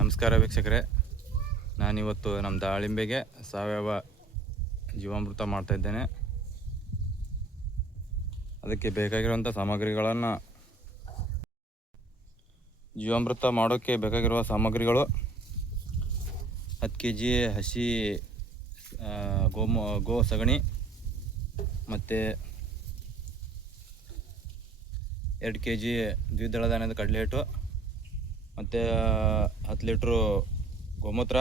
ನಮಸ್ಕಾರ ವೀಕ್ಷಕರೇ, ನಾನಿವತ್ತು ನಮ್ಮ ದಾಳಿಂಬೆಗೆ ಸಾವಯವ ಜೀವಾಮೃತ ಮಾಡ್ತಾಯಿದ್ದೇನೆ. ಅದಕ್ಕೆ ಬೇಕಾಗಿರುವಂಥ ಸಾಮಗ್ರಿಗಳನ್ನು ಜೀವಾಮೃತ ಮಾಡೋಕ್ಕೆ ಬೇಕಾಗಿರುವ ಸಾಮಗ್ರಿಗಳು 10 kg ಹಸಿ ಗೋ ಸಗಣಿ ಮತ್ತು 2 kg ದ್ವಿದಳ ಧಾನ್ಯದ ಕಡಲೆ ಹಿಟ್ಟು ಮತ್ತು 10 ಲೀಟ್ರು ಗೋಮೂತ್ರ,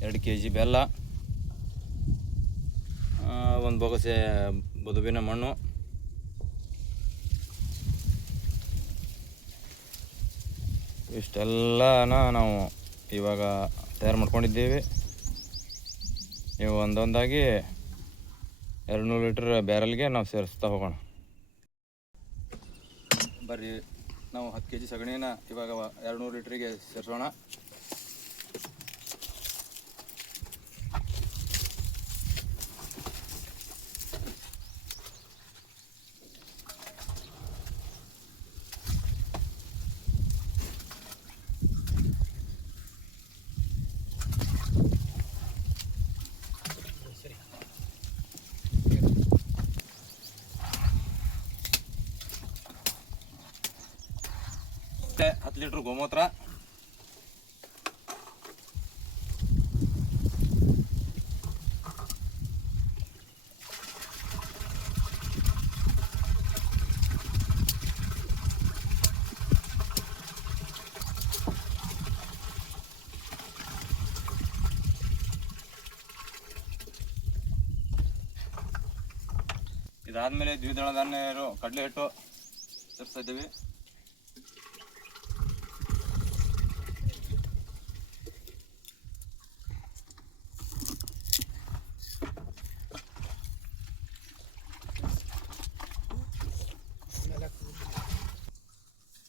2 kg ಬೆಲ್ಲ, 1 ಬೊಗಸೆ ಬದುಬಿನ ಮಣ್ಣು, ಇಷ್ಟೆಲ್ಲನ ನಾವು ಇವಾಗ ತಯಾರು ಮಾಡ್ಕೊಂಡಿದ್ದೀವಿ. ಇವು ಒಂದೊಂದಾಗಿ 200 ಲೀಟ್ರ್ ಬ್ಯಾರಲ್ಗೆ ನಾವು ಸೇರಿಸ್ತಾ ಹೋಗೋಣ. ಬರ್ರಿ, ನಾವು 10 kg ಸಗಣಿನ ಇವಾಗ 200 ಲೀಟ್ರಿಗೆ ಸೇರಿಸೋಣ. ಮತ್ತೆ 10 ಲೀಟ್ರ್ ಗೋಮೂತ್ರ, ಇದಾದ್ಮೇಲೆ ದ್ವಿದಳ ಧಾನ್ಯ ಕಡಲೆ ಹಿಟ್ಟು ಸೇರಿಸ್ತಾ ಇದ್ದೀವಿ.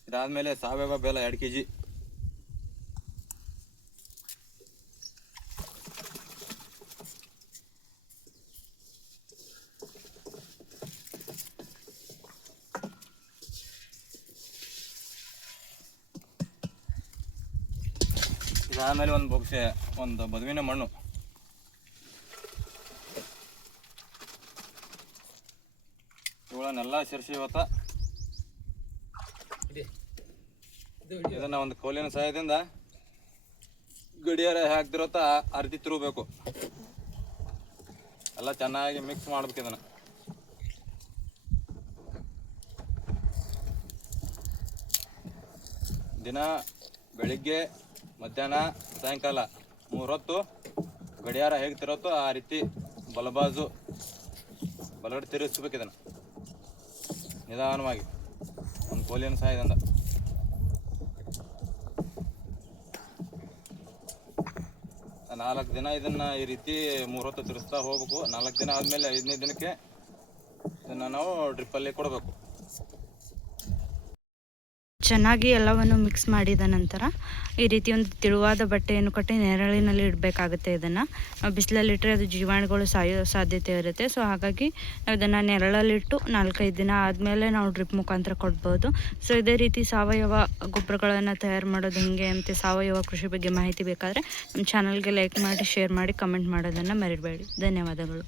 ಇದಾದ್ಮೇಲೆ ಸಾವಯವ ಬೆಲ್ಲ 2 kg, ಇದಾದ್ಮೇಲೆ 1 ಬೊಗಸೆ ಬದುವಿನ ಮಣ್ಣು, ಇವುಗಳನ್ನೆಲ್ಲ ಸೇರಿಸಿ ಇವತ್ತು ಇದನ್ನ ಒಂದು ಕೋಲಿನ ಸಹಾಯದಿಂದ ಗಡಿಯಾರ ಹಾಕ್ತಿರೋತ್ತ ಅರ್ಧಿ ತಿರುಗಬೇಕು. ಎಲ್ಲ ಚೆನ್ನಾಗಿ ಮಿಕ್ಸ್ ಮಾಡ್ಬೇಕು. ಇದನ್ನ ದಿನ ಬೆಳಿಗ್ಗೆ, ಮಧ್ಯಾಹ್ನ, ಸಾಯಂಕಾಲ 3 ಹೊತ್ತು ಗಡಿಯಾರ ಹೇಗೆ ತಿರುತ್ತೋ ಆ ರೀತಿ ಬಲಗಡೆ ತಿರುಗಿಸ್ಬೇಕು. ಇದನ್ನು ನಿಧಾನವಾಗಿ ಒಂದು ಕೋಲಿನ ಸಹಾಯದಿಂದ. ನಾಲ್ಕು ದಿನ ಇದನ್ನು ಈ ರೀತಿ 3 ಹೊತ್ತು ತಿರುಗಿಸ್ತಾ ಹೋಗ್ಬೇಕು. 4 ದಿನ ಆದಮೇಲೆ 5ನೇ ದಿನಕ್ಕೆ ಇದನ್ನು ನಾವು ಡ್ರಿಪ್ಪಲ್ಲಿ ಕೊಡಬೇಕು. ಚೆನ್ನಾಗಿ ಎಲ್ಲವನ್ನು ಮಿಕ್ಸ್ ಮಾಡಿದ ನಂತರ ಈ ರೀತಿ ಒಂದು ತೆಳುವಾದ ಬಟ್ಟೆಯನ್ನು ಕಟ್ಟಿ ನೆರಳಿನಲ್ಲಿ ಇಡಬೇಕಾಗುತ್ತೆ. ಇದನ್ನು ಬಿಸಿಲಲ್ಲಿಟ್ಟರೆ ಅದು ಜೀವಾಣುಗಳು ಸಾಯೋ ಸಾಧ್ಯತೆ ಇರುತ್ತೆ. ಸೊ ಹಾಗಾಗಿ ನಾವು ಇದನ್ನು ನೆರಳಲ್ಲಿಟ್ಟು 4-5 ದಿನ ಆದಮೇಲೆ ನಾವು ಡ್ರಿಪ್ ಮುಖಾಂತರ ಕೊಡ್ಬೋದು. ಸೊ ಇದೇ ರೀತಿ ಸಾವಯವ ಗೊಬ್ಬರಗಳನ್ನು ತಯಾರು ಮಾಡೋದು ಹೇಗೆ ಅಂತ ಸಾವಯವ ಕೃಷಿ ಬಗ್ಗೆ ಮಾಹಿತಿ ಬೇಕಾದರೆ ನಮ್ಮ ಚಾನಲ್ಗೆ ಲೈಕ್ ಮಾಡಿ, ಶೇರ್ ಮಾಡಿ, ಕಮೆಂಟ್ ಮಾಡೋದನ್ನು ಮರಿಬೇಡಿ. ಧನ್ಯವಾದಗಳು.